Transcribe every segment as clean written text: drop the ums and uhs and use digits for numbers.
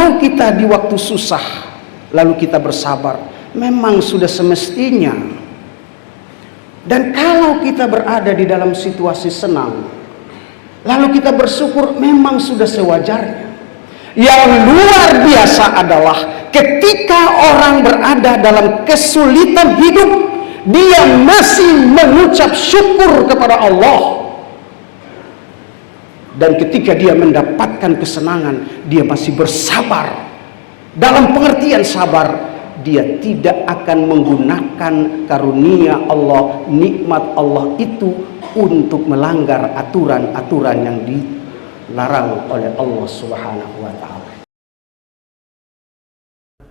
kalau kita di waktu susah lalu kita bersabar, memang sudah semestinya. Dan kalau kita berada di dalam situasi senang lalu kita bersyukur, memang sudah sewajarnya. Yang luar biasa adalah ketika orang berada dalam kesulitan hidup, dia masih mengucap syukur kepada Allah. Dan ketika dia mendapatkan kesenangan, dia masih bersabar. Dalam pengertian sabar, dia tidak akan menggunakan karunia Allah, nikmat Allah itu untuk melanggar aturan-aturan yang dilarang oleh Allah Subhanahu wa ta'ala.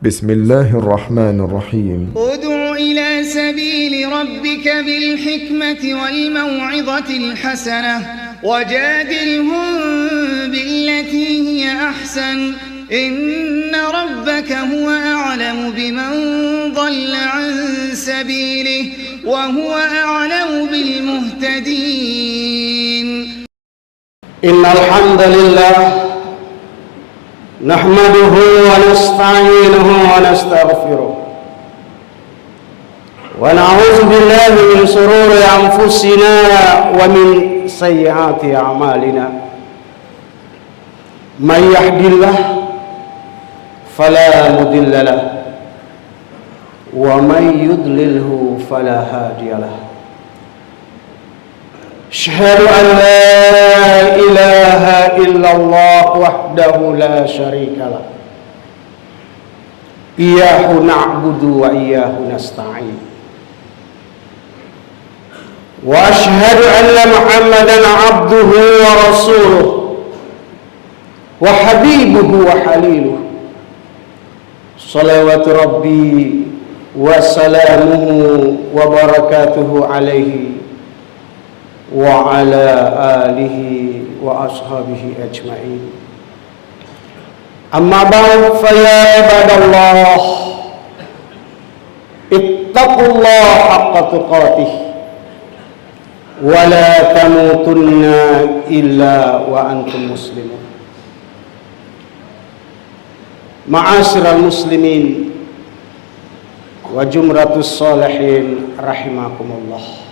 Bismillahirrahmanirrahim. Ud'u ila sabili rabbika bil hikmati wal maw'izatil hasanah wajadilhum billati hiya ahsan inna rabbaka huwa a'lamu biman dhalla 'an sabilihi wa huwa a'lamu bil muhtadin. Innal hamdalillah nahmaduhu wa nasta'inuhu wa nastaghfiruh wa na'udzu billahi min shururi anfusina wa min sayyiati a'malina. May yahdihillah fala mudilla lahu wa may yudlilhu fala hadiya lahu. Asyhadu an la ilaha illallah wahdahu la syarika lah. Iyyahu na'budu wa iyyahu nasta'in. Wa asyhadu anna Muhammadan 'abduhu wa rasuluh wa habibuhu wa haliluh. Shalawatu rabbi wa salamuhu wa barakatuhu alaihi wa ala alihi wa ashabihi ajma'in. Amma ba'd, fa ya ibadallah ittaqullaha haqqa tuqatih wa la tamutunna illa wa antum muslimun. Ma'asyiral muslimin wa jumratus sholihin rahimakumullah.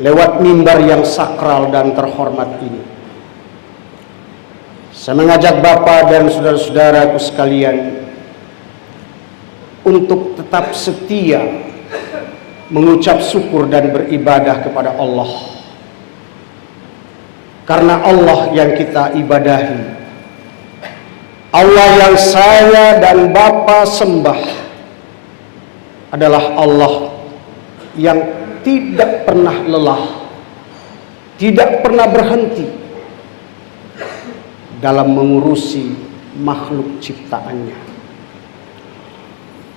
Lewat mimbar yang sakral dan terhormat ini, saya mengajak Bapak dan saudara-saudaraku sekalian untuk tetap setia mengucap syukur dan beribadah kepada Allah. Karena Allah yang kita ibadahi, Allah yang saya dan Bapak sembah adalah Allah yang tidak pernah lelah, tidak pernah berhenti dalam mengurusi makhluk ciptaannya.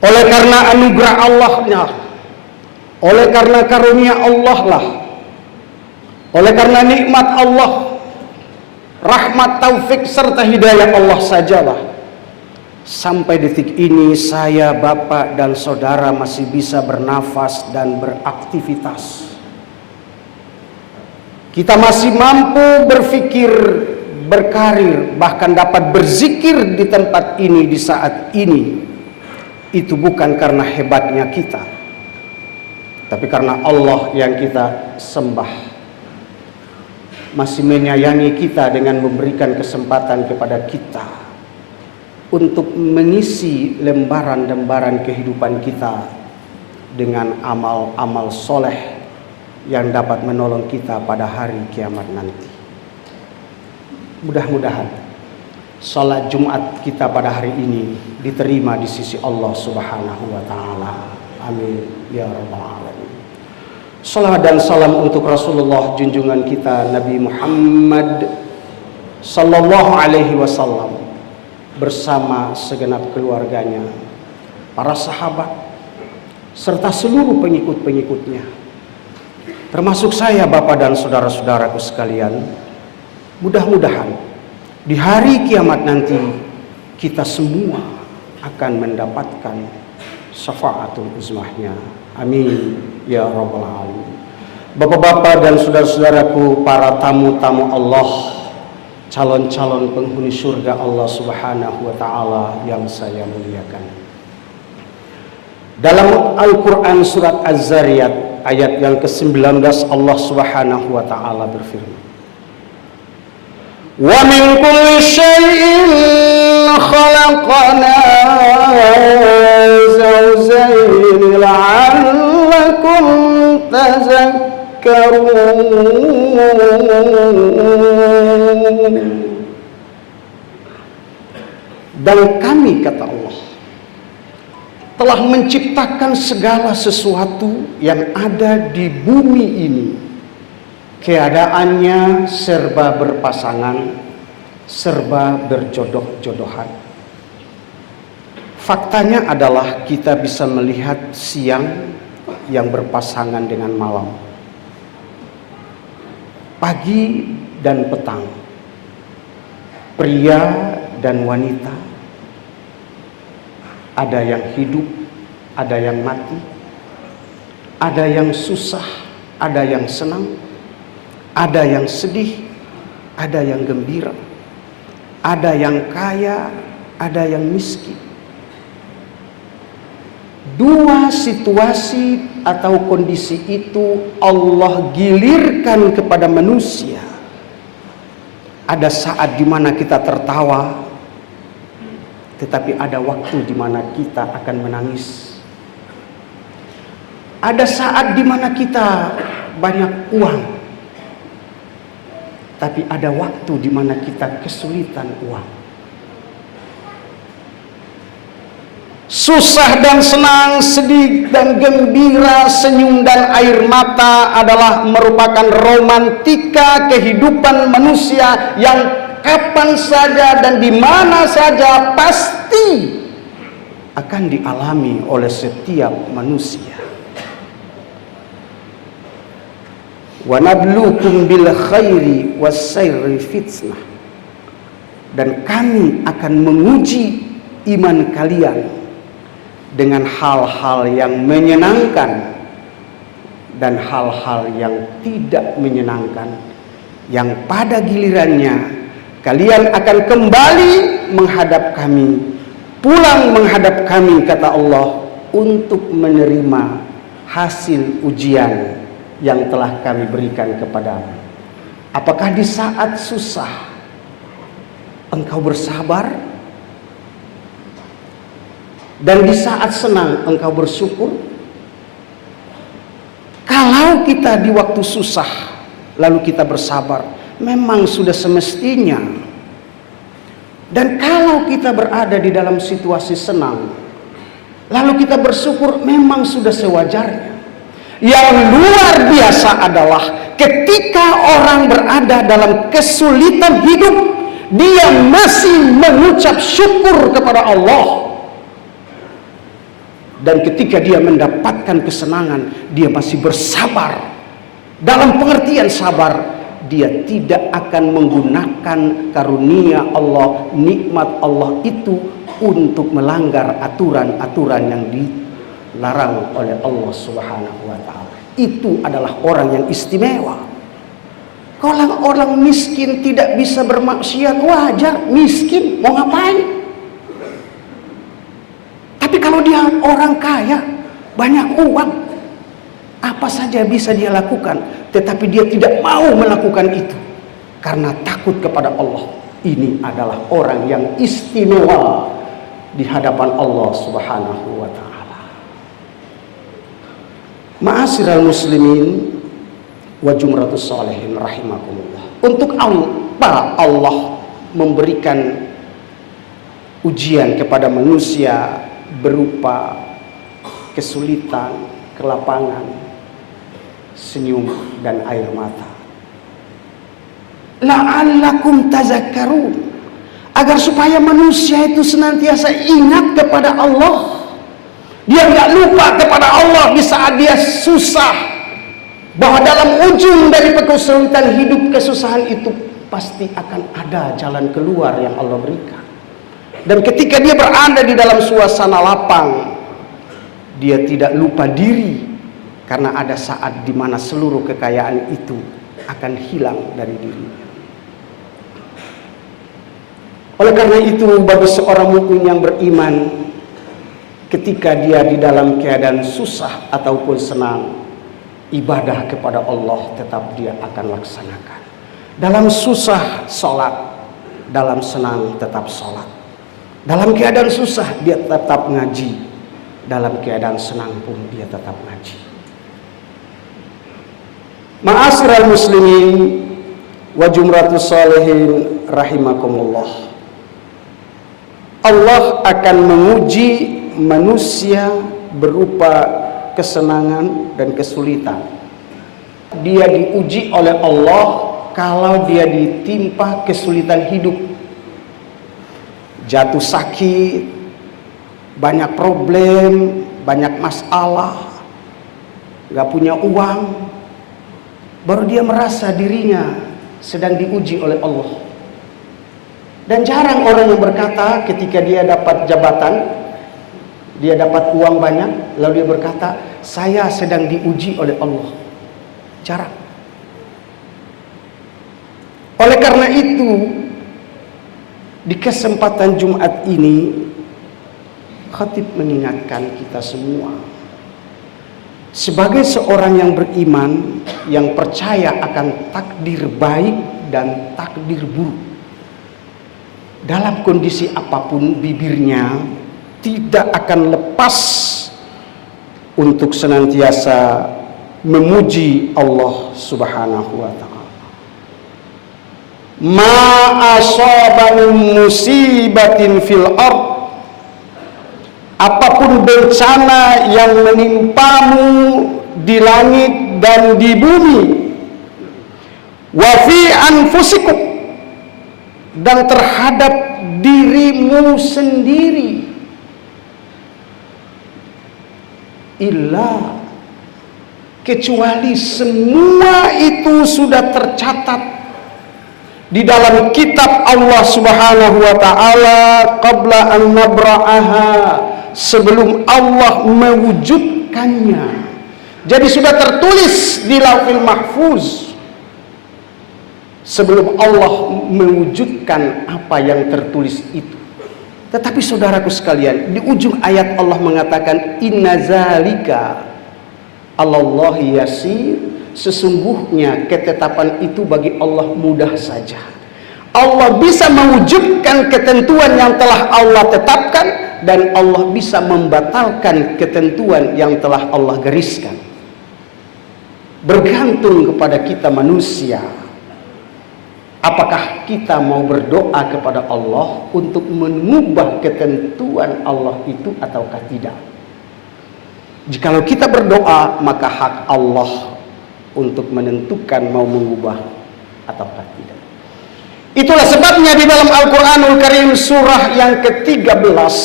Oleh karena anugerah Allahnya, oleh karena karunia Allah lah, oleh karena nikmat Allah, rahmat, taufik serta hidayah Allah sajalah sampai detik ini saya, Bapak dan saudara masih bisa bernafas dan beraktivitas. Kita masih mampu berpikir, berkarir, bahkan dapat berzikir di tempat ini di saat ini. Itu bukan karena hebatnya kita, tapi karena Allah yang kita sembah masih menyayangi kita dengan memberikan kesempatan kepada kita untuk mengisi lembaran-lembaran kehidupan kita dengan amal-amal soleh yang dapat menolong kita pada hari kiamat nanti. Mudah-mudahan salat Jumat kita pada hari ini diterima di sisi Allah Subhanahu wa ta'ala. Amin ya rabbal alamin. Salawat dan salam untuk Rasulullah junjungan kita Nabi Muhammad sallallahu alaihi wasallam bersama segenap keluarganya, para sahabat, serta seluruh pengikut-pengikutnya. Termasuk saya, Bapak dan saudara-saudaraku sekalian. Mudah-mudahan di hari kiamat nanti kita semua akan mendapatkan syafaatul uzmahnya. Amin ya rabbal alamin. Bapak-bapak dan saudara-saudaraku, para tamu-tamu Allah, calon-calon penghuni surga Allah Subhanahu wa taala yang saya muliakan. Dalam Al-Qur'an surat Az-Zariyat ayat yang ke-19 Allah Subhanahu wa taala berfirman, "Wa min kulli syai'in khalaqna zawjayn la'allakum tazakkarun." Dan kami, kata Allah, telah menciptakan segala sesuatu yang ada di bumi ini. Keadaannya serba berpasangan, serba berjodoh-jodohan. Faktanya adalah kita bisa melihat siang yang berpasangan dengan malam, pagi dan petang, pria dan wanita, ada yang hidup, ada yang mati, ada yang susah, ada yang senang, ada yang sedih, ada yang gembira, ada yang kaya, ada yang miskin. Dua situasi atau kondisi itu Allah gilirkan kepada manusia. Ada saat di mana kita tertawa, tetapi ada waktu di mana kita akan menangis. Ada saat di mana kita banyak uang, tapi ada waktu di mana kita kesulitan uang. Susah dan senang, sedih dan gembira, senyum dan air mata adalah merupakan romantika kehidupan manusia yang kapan saja dan di mana saja pasti akan dialami oleh setiap manusia. Wa nabluukum bil khairi was-syarri fitnah. Dan kami akan menguji iman kalian dengan hal-hal yang menyenangkan dan hal-hal yang tidak menyenangkan, yang pada gilirannya kalian akan kembali menghadap kami, pulang menghadap kami, kata Allah, untuk menerima hasil ujian yang telah kami berikan kepadamu. Apakah di saat susah engkau bersabar? Dan di saat senang engkau bersyukur? Kalau kita di waktu susah lalu kita bersabar, memang sudah semestinya. Dan kalau kita berada di dalam situasi senang lalu kita bersyukur, memang sudah sewajarnya. Yang luar biasa adalah ketika orang berada dalam kesulitan hidup, dia masih mengucap syukur kepada Allah. Dan ketika dia mendapatkan kesenangan, dia masih bersabar. Dalam pengertian sabar, dia tidak akan menggunakan karunia Allah, nikmat Allah itu untuk melanggar aturan-aturan yang dilarang oleh Allah Subhanahu wa taala. Itu adalah orang yang istimewa. Kalau orang miskin tidak bisa bermaksiat, wajar, miskin, mau ngapain? Tapi kalau dia orang kaya, banyak uang, apa saja bisa dia lakukan, tetapi dia tidak mau melakukan itu karena takut kepada Allah. Ini adalah orang yang istimewa di hadapan Allah Subhanahu wa taala. Ma'asyiral muslimin wa jumratus sholihin rahimakumullah. Untuk apa Allah memberikan ujian kepada manusia berupa kesulitan, kelapangan, senyum dan air mata? La'allakum tazakkarun, agar supaya manusia itu senantiasa ingat kepada Allah. Dia nggak lupa kepada Allah di saat dia susah, bahwa dalam ujung dari kesulitan hidup, kesusahan itu pasti akan ada jalan keluar yang Allah berikan. Dan ketika dia berada di dalam suasana lapang, dia tidak lupa diri, karena ada saat di mana seluruh kekayaan itu akan hilang dari dirinya. Oleh karena itu, bagi seorang mukmin yang beriman, ketika dia di dalam keadaan susah ataupun senang, ibadah kepada Allah tetap dia akan laksanakan. Dalam susah sholat, dalam senang tetap sholat. Dalam keadaan susah dia tetap ngaji, dalam keadaan senang pun dia tetap ngaji. Ma'asyiral muslimin wa jumratus sholihin rahimakumullah. Allah akan menguji manusia berupa kesenangan dan kesulitan. Dia diuji oleh Allah kalau dia ditimpa kesulitan hidup, jatuh sakit, banyak problem, banyak masalah, gak punya uang, baru dia merasa dirinya sedang diuji oleh Allah. Dan jarang orang yang berkata ketika dia dapat jabatan, dia dapat uang banyak, lalu dia berkata, saya sedang diuji oleh Allah. Jarang. Oleh karena itu, di kesempatan Jumat ini, khatib mengingatkan kita semua, sebagai seorang yang beriman, yang percaya akan takdir baik dan takdir buruk, dalam kondisi apapun bibirnya tidak akan lepas untuk senantiasa memuji Allah Subhanahu wa ta'ala. Ma asaba min musibatin fil ard, apapun bencana yang menimpamu di langit dan di bumi, wa fi anfusikum, dan terhadap dirimu sendiri, illa, kecuali semua itu sudah tercatat di dalam kitab Allah Subhanahu wa ta'ala qabla an nabra'aha, sebelum Allah mewujudkannya. Jadi sudah tertulis di Lauhil Mahfuz sebelum Allah mewujudkan apa yang tertulis itu. Tetapi saudaraku sekalian, di ujung ayat Allah mengatakan inna zalika alallahi yasir, sesungguhnya ketetapan itu bagi Allah mudah saja. Allah bisa mewujudkan ketentuan yang telah Allah tetapkan, dan Allah bisa membatalkan ketentuan yang telah Allah gariskan. Bergantung kepada kita manusia, apakah kita mau berdoa kepada Allah untuk mengubah ketentuan Allah itu ataukah tidak. Jikalau kita berdoa, maka hak Allah untuk menentukan mau mengubah ataukah tidak. Itulah sebabnya di dalam Al-Quranul Karim surah yang ke-13,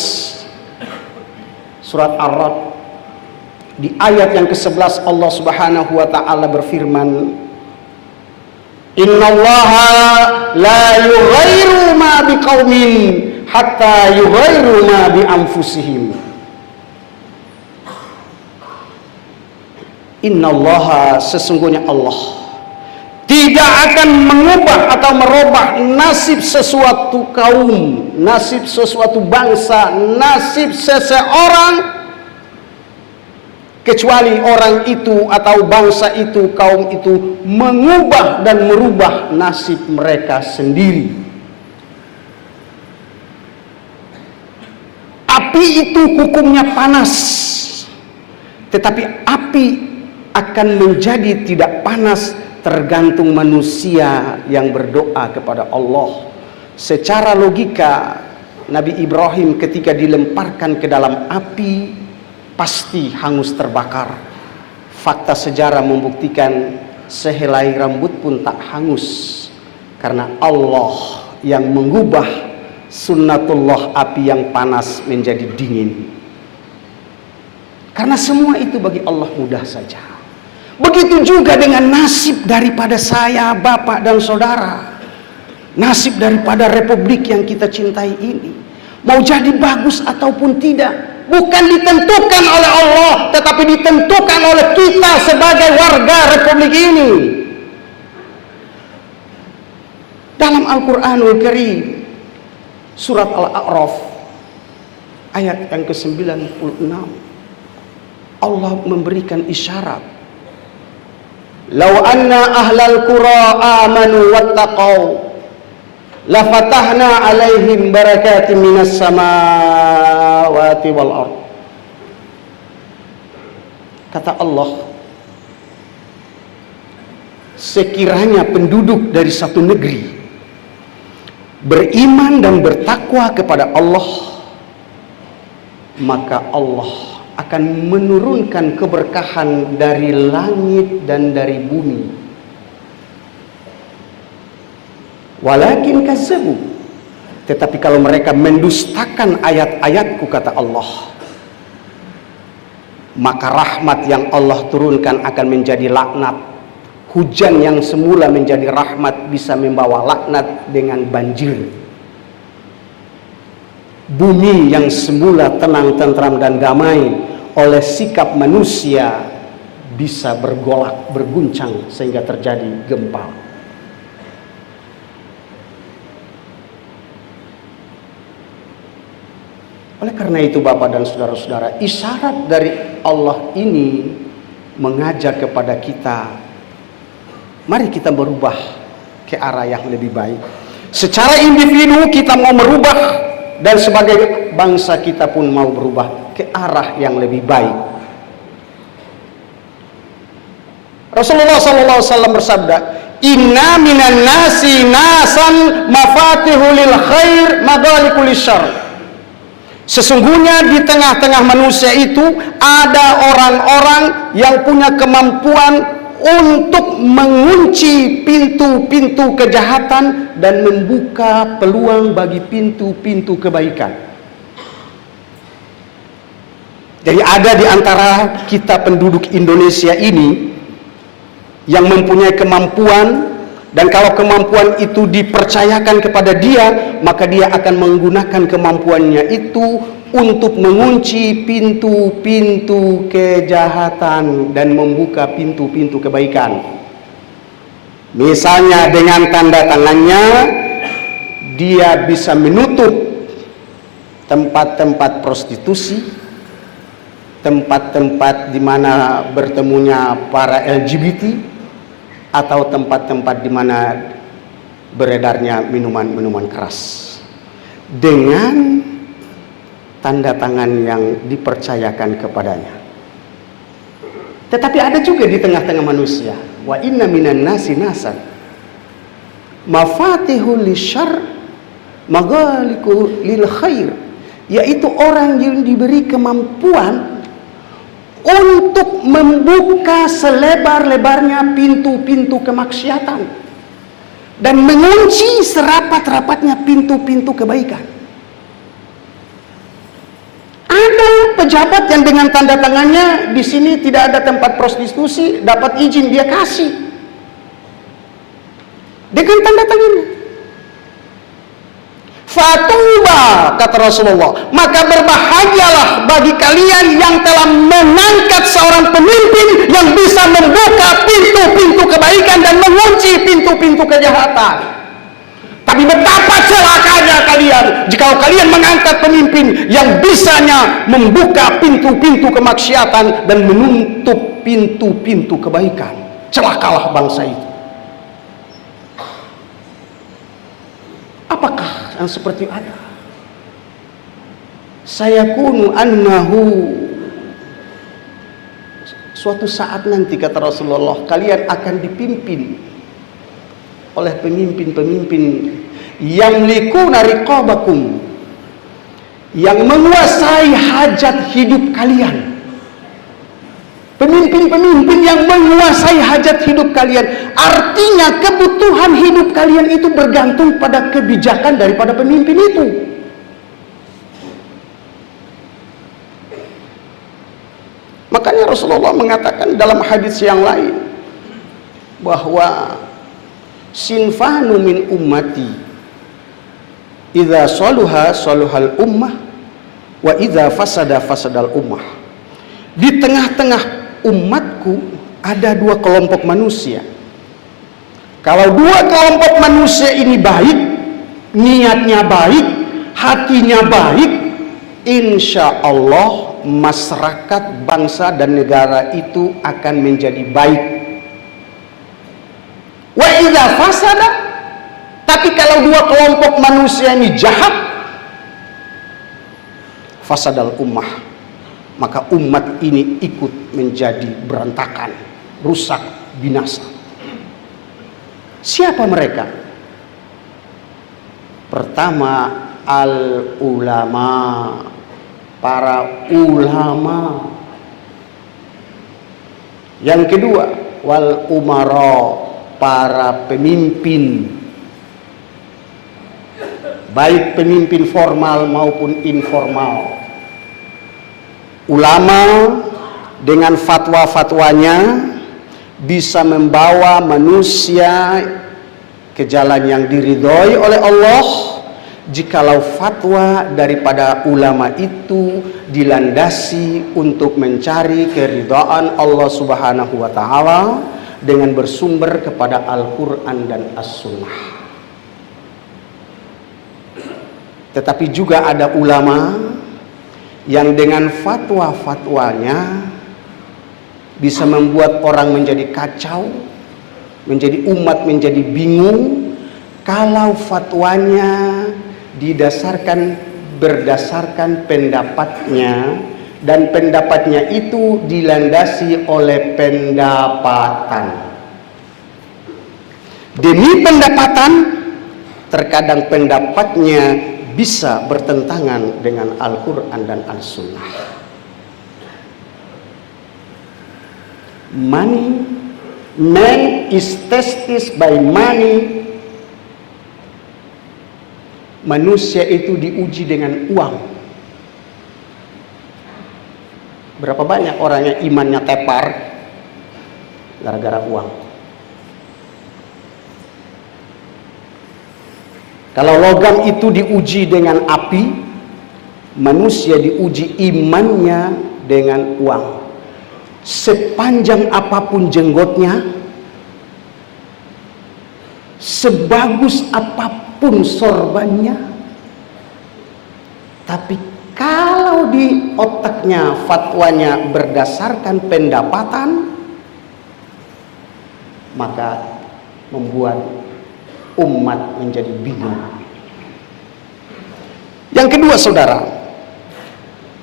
surat Ar-Ra'd, di ayat yang ke-11 Allah Subhanahu wa ta'ala berfirman, innallaha la yughayyiru ma biqaumin hatta yughayyiru ma bi anfusihim. Innallaha, sesungguhnya Allah tidak akan mengubah atau merubah nasib sesuatu kaum, nasib sesuatu bangsa, nasib seseorang, kecuali orang itu atau bangsa itu, kaum itu mengubah dan merubah nasib mereka sendiri. Api itu hukumnya panas, tetapi api akan menjadi tidak panas tergantung manusia yang berdoa kepada Allah. Secara logika, Nabi Ibrahim ketika dilemparkan ke dalam api pasti hangus terbakar. Fakta sejarah membuktikan sehelai rambut pun tak hangus, karena Allah yang mengubah sunnatullah api yang panas menjadi dingin. Karena semua itu bagi Allah mudah saja. Begitu juga dengan nasib daripada saya, bapak dan saudara. Nasib daripada republik yang kita cintai ini, mau jadi bagus ataupun tidak, bukan ditentukan oleh Allah, tetapi ditentukan oleh kita sebagai warga republik ini. Dalam Al-Quranul Karim Surat Al-A'raf ayat yang ke-96. Allah memberikan isyarat. Lau anna ahlal qura amanu wattaqau la fatahna alaihim barakatin minas samawati wal ard. Kata Allah, sekiranya penduduk dari satu negeri beriman dan bertakwa kepada Allah, maka Allah akan menurunkan keberkahan dari langit dan dari bumi. Walakin kazzabu, tetapi kalau mereka mendustakan ayat-ayatku, kata Allah, maka rahmat yang Allah turunkan akan menjadi laknat. Hujan yang semula menjadi rahmat bisa membawa laknat dengan banjir. Bumi yang semula tenang, tentram dan damai oleh sikap manusia bisa bergolak, berguncang sehingga terjadi gempa. Oleh karena itu Bapak dan saudara-saudara, isyarat dari Allah ini mengajak kepada kita, mari kita berubah ke arah yang lebih baik. Secara individu kita mau merubah, dan sebagai bangsa kita pun mau berubah ke arah yang lebih baik. Rasulullah SAW bersabda, "Inna minan nasi nasan mafatihu lil khair maghalikul syarr." Sesungguhnya di tengah-tengah manusia itu ada orang-orang yang punya kemampuan untuk mengunci pintu-pintu kejahatan dan membuka peluang bagi pintu-pintu kebaikan. Jadi ada di antara kita penduduk Indonesia ini yang mempunyai kemampuan, dan kalau kemampuan itu dipercayakan kepada dia, maka dia akan menggunakan kemampuannya itu untuk mengunci pintu-pintu kejahatan dan membuka pintu-pintu kebaikan. Misalnya dengan tanda tangannya dia bisa menutup tempat-tempat prostitusi, tempat-tempat di mana bertemunya para LGBT, atau tempat-tempat di mana beredarnya minuman-minuman keras, dengan tanda tangan yang dipercayakan kepadanya. Tetapi ada juga di tengah-tengah manusia, wa inna minan nasi nasan mafatihul lisyarr maghaliqu lil khair, yaitu orang yang diberi kemampuan untuk membuka selebar-lebarnya pintu-pintu kemaksiatan dan mengunci serapat-rapatnya pintu-pintu kebaikan. Ada pejabat yang dengan tanda tangannya di sini tidak ada tempat prostitusi, dapat izin dia kasih dengan tanda tangannya. Fatuba, kata Rasulullah, maka berbahagialah bagi kalian yang telah mengangkat seorang pemimpin yang bisa membuka pintu-pintu kebaikan dan mengunci pintu-pintu kejahatan. Tapi betapa celakanya kalian jika kalian mengangkat pemimpin yang bisanya membuka pintu-pintu kemaksiatan dan menutup pintu-pintu kebaikan. Celakalah bangsa itu. Apakah yang seperti ada? Sayakunu annahu, suatu saat nanti kata Rasulullah, kalian akan dipimpin oleh pemimpin-pemimpin yang likuna riqabakum, yang menguasai hajat hidup kalian. Pemimpin-pemimpin yang menguasai hajat hidup kalian, artinya kebutuhan hidup kalian itu bergantung pada kebijakan daripada pemimpin itu. Makanya Rasulullah mengatakan dalam hadis yang lain bahwa sinfanu min ummati idza saluha saluhal ummah wa idza fasada fasadal ummah. Di tengah-tengah umatku ada dua kelompok manusia. Kalau dua kelompok manusia ini baik, niatnya baik, hatinya baik, insya Allah masyarakat, bangsa dan negara itu akan menjadi baik. Wa idza fasada, tapi kalau dua kelompok manusia ini jahat, fasadal ummah, maka umat ini ikut menjadi berantakan, rusak, binasa. Siapa mereka? Pertama, al ulama, para ulama. Yang kedua, wal umara, para pemimpin, baik pemimpin formal maupun informal. Ulama dengan fatwa-fatwanya bisa membawa manusia ke jalan yang diridhoi oleh Allah, jikalau fatwa daripada ulama itu dilandasi untuk mencari keridhaan Allah Subhanahu wa taala dengan bersumber kepada Al-Qur'an dan As-Sunnah. Tetapi juga ada ulama yang dengan fatwa-fatwanya bisa membuat orang menjadi kacau, menjadi umat menjadi bingung, kalau fatwanya berdasarkan pendapatnya, dan pendapatnya itu dilandasi oleh pendapatan. Demi pendapatan, terkadang pendapatnya bisa bertentangan dengan Al-Quran dan Al-Sunnah. Money, man is tested by money. Manusia itu diuji dengan uang. Berapa banyak orang yang imannya tepar gara-gara uang. Kalau logam itu diuji dengan api, manusia diuji imannya dengan uang. Sepanjang apapun jenggotnya, sebagus apapun sorbannya, tapi kalau di otaknya fatwanya berdasarkan pendapatan, maka membuat umat menjadi bingung. Yang kedua, saudara,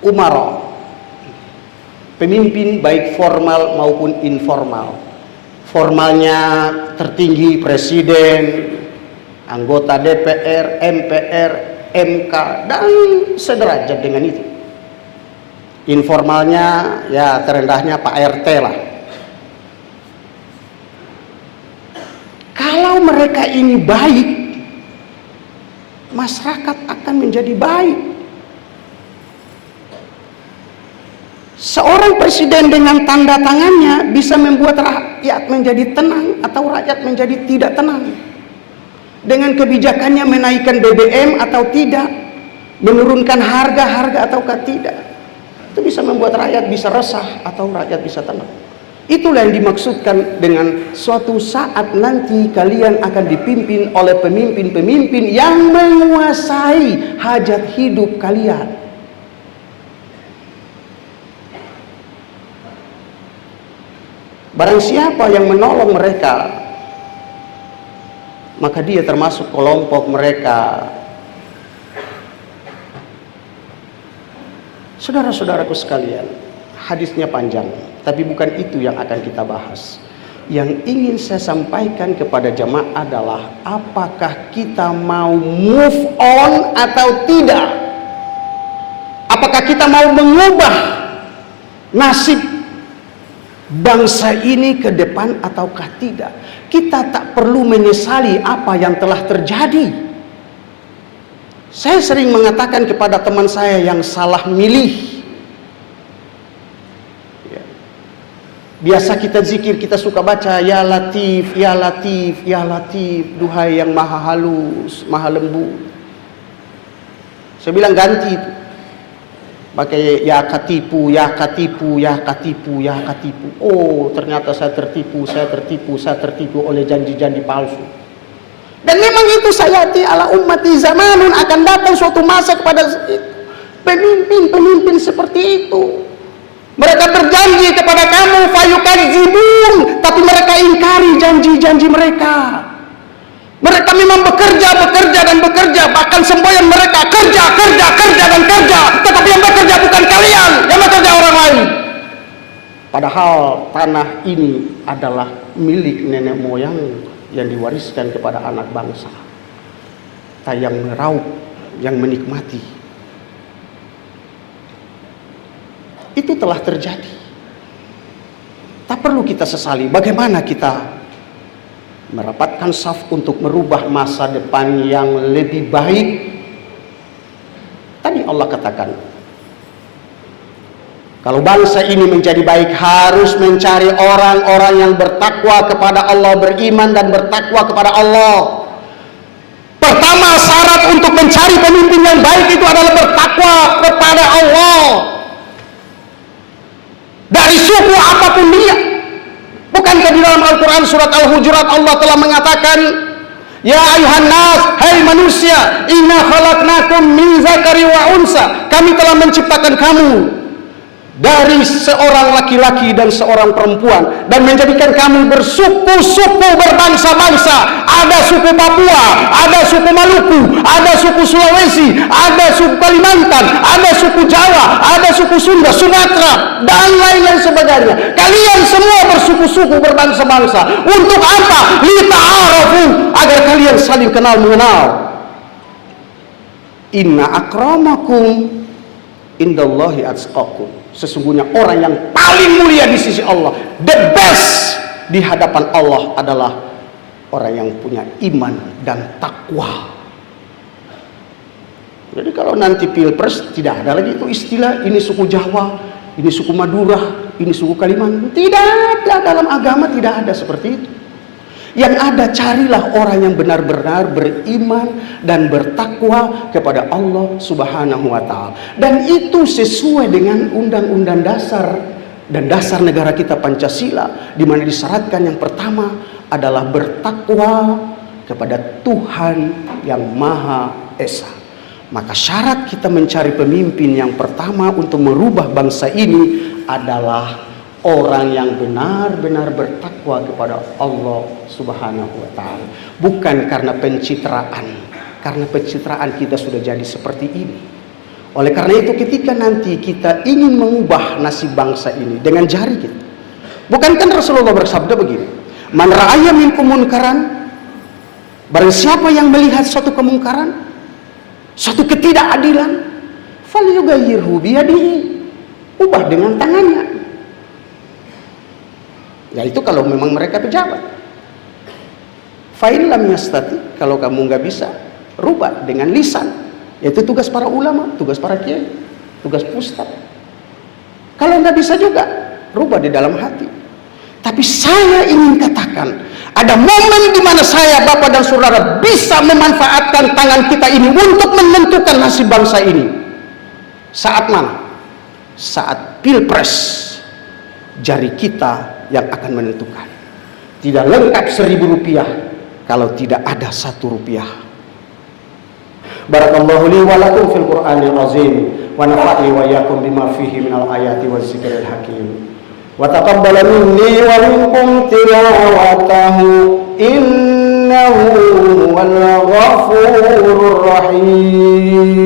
umara, pemimpin baik formal maupun informal. Formalnya tertinggi presiden, anggota DPR, MPR, MK, dan sederajat dengan itu. Informalnya ya terendahnya Pak RT lah. Kalau mereka ini baik, masyarakat akan menjadi baik. Seorang presiden dengan tanda tangannya bisa membuat rakyat menjadi tenang atau rakyat menjadi tidak tenang. Dengan kebijakannya menaikkan BBM atau tidak, menurunkan harga ataukah tidak, itu bisa membuat rakyat bisa resah atau rakyat bisa tenang. Itulah yang dimaksudkan dengan suatu saat nanti kalian akan dipimpin oleh pemimpin-pemimpin yang menguasai hajat hidup kalian. Barang siapa yang menolong mereka, maka dia termasuk kelompok mereka. Saudara-saudaraku sekalian, hadisnya panjang, tapi bukan itu yang akan kita bahas. Yang ingin saya sampaikan kepada jemaah adalah apakah kita mau move on atau tidak? Apakah kita mau mengubah nasib bangsa ini ke depan ataukah tidak? Kita tak perlu menyesali apa yang telah terjadi. Saya sering mengatakan kepada teman saya yang salah milih, ya. Biasa kita zikir, kita suka baca ya Latif, ya Latif, ya Latif, duhai yang maha halus, maha lembut. Saya bilang ganti itu, pakai ya katipu, ya katipu, ya katipu, ya katipu. Oh, ternyata saya tertipu oleh janji-janji palsu. Dan memang itu sayati ala ummati zamanun, akan datang suatu masa kepada pemimpin-pemimpin seperti itu. Mereka berjanji kepada kamu fayukadzibun, tapi mereka ingkari janji-janji mereka. Mereka memang bekerja dan bekerja, bahkan semboyan mereka kerja dan kerja, tetapi yang bekerja bukan kalian, yang bekerja orang lain. Padahal tanah ini adalah milik nenek moyang yang diwariskan kepada anak bangsa. Tak yang meraup, yang menikmati. Itu telah terjadi. Tak perlu kita sesali. Bagaimana kita merapatkan saf untuk merubah masa depan yang lebih baik? Tadi Allah katakan, kalau bangsa ini menjadi baik harus mencari orang-orang yang bertakwa kepada Allah, beriman dan bertakwa kepada Allah. Pertama syarat untuk mencari pemimpin yang baik itu adalah bertakwa kepada Allah. Dari suku apapun dia. Bukankah di dalam Al-Quran surat Al-Hujurat Allah telah mengatakan, ya ayuhan nas, hai manusia, inna khalaqnakum min zakari wa unsa, kami telah menciptakan kamu dari seorang laki-laki dan seorang perempuan, dan menjadikan kamu bersuku-suku, berbangsa-bangsa. Ada suku Papua, ada suku Maluku, ada suku Sulawesi, ada suku Kalimantan, ada suku Jawa, ada suku Sunda, Sumatera, dan lain-lain sebagainya. Kalian semua bersuku-suku, berbangsa-bangsa. Untuk apa? Lita'arafu, agar kalian saling kenal mengenal. Inna akramakum indallahi atqakum. Sesungguhnya orang yang paling mulia di sisi Allah, the best di hadapan Allah adalah orang yang punya iman dan takwa. Jadi kalau nanti pilpres tidak ada lagi itu istilah ini suku Jawa, ini suku Madura, ini suku Kalimantan. Tidak ada, dalam agama tidak ada seperti itu. Yang ada, carilah orang yang benar-benar beriman dan bertakwa kepada Allah Subhanahu wa Ta'ala. Dan itu sesuai dengan Undang-Undang Dasar dan dasar negara kita Pancasila, di mana disyaratkan yang pertama adalah bertakwa kepada Tuhan yang Maha Esa. Maka syarat kita mencari pemimpin yang pertama untuk merubah bangsa ini adalah orang yang benar-benar bertakwa kepada Allah Subhanahu wa Ta'ala. Bukan karena pencitraan. Karena pencitraan kita sudah jadi seperti ini. Oleh karena itu ketika nanti kita ingin mengubah nasib bangsa ini dengan jari kita. Bukankah Rasulullah bersabda begini, man ra'aya minkum munkaran, barang siapa yang melihat suatu kemungkaran, suatu ketidakadilan, falyughayyirhu biyadihi, ubah dengan tangannya. Ya itu kalau memang mereka pejabat. Fa'in lam yastati, kalau kamu nggak bisa, rubah dengan lisan. Yaitu tugas para ulama, tugas para kiai, tugas ustaz. Kalau nggak bisa juga, rubah di dalam hati. Tapi saya ingin katakan, ada momen di mana saya, bapak dan saudara bisa memanfaatkan tangan kita ini untuk menentukan nasib bangsa ini. Saat mana? Saat pilpres. Jari kita yang akan menentukan. Tidak lengkap 1.000 rupiah kalau tidak ada 1 rupiah. Barakallahu li wa lakum fil Qur'anil azim wa nafa'ni wa iyyakum bima fihi minal ayati waz zikril hakim. Wa taqabbal minni wa minkum tilawatahu innahu huwal ghafurur rahim.